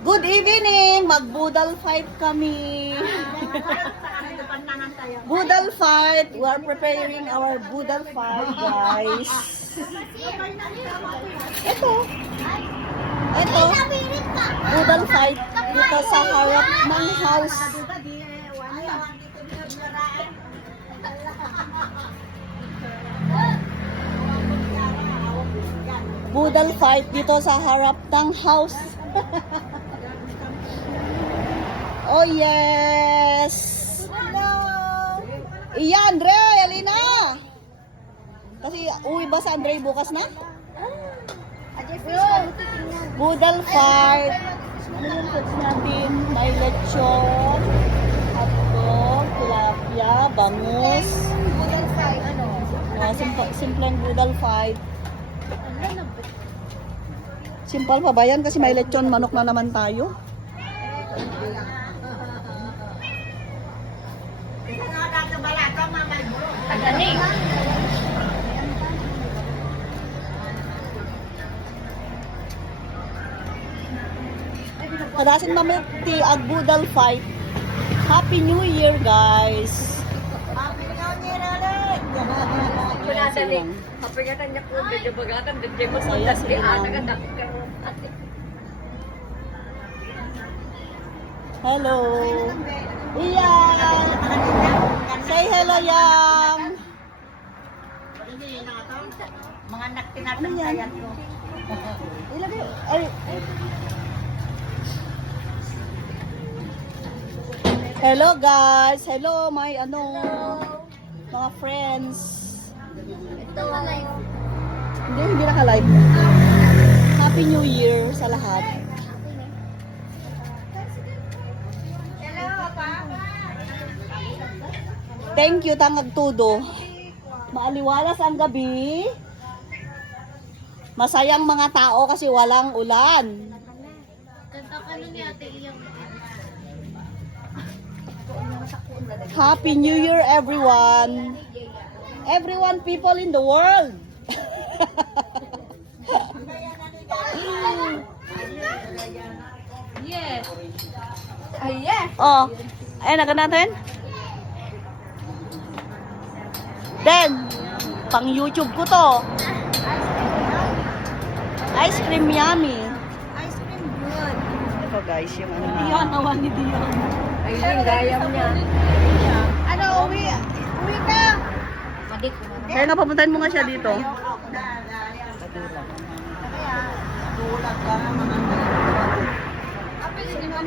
Good evening! Mag-budal fight kami. Budal fight. We are preparing our budal fight, guys. Ito. Budal fight. Dito sa harap ng house. Budal fight dito sa harap ng house. Oh yes! Hello! Iya, Andre! Alina! Kasi uwi ba sa Andre bukas na? Budal fight. Ano yung foods natin? May lechon, hotdog, tilapia, bangus. Budal fight. Simpleng budal fight. Simple pa ba yan? Kasi may lechon, manok na naman tayo. Kadasin mamiti ag budal fight. Happy New Year, guys. Happy New Year ulit! Punatan ni, kapagatan niya po, medyo bagatan, medyo mas Saya matas sila kaya lang. nagadakit ka ron. Hello. Iyan. Say hello, Yang. Mga anak Ano tinatangkayan ko. Ilagay. Ay. Hello, guys. Hello, my mga friends. Ito malay. Hindi naka-live. Happy New Year sa lahat. Hello, Papa. Thank you, Tangag Tudo. Maaliwalas ang gabi. Masayang mga tao kasi walang ulan. Kanta ka na ni Ate Iyang. Happy New Year, everyone. Everyone, people in the world. Yes. Ay, yes. Oh, ayun, naga natin. Then, pang YouTube ko to. Ice cream yummy. Ice cream good. Ito guys, yung ano na. Diyan, nawan ni Dion. Ayun yung gayam niya. Ano, uwi ka. Madik. Kaya nga, papuntahin mo nga siya dito. Kaya, tulad ka naman. Apil, di ba?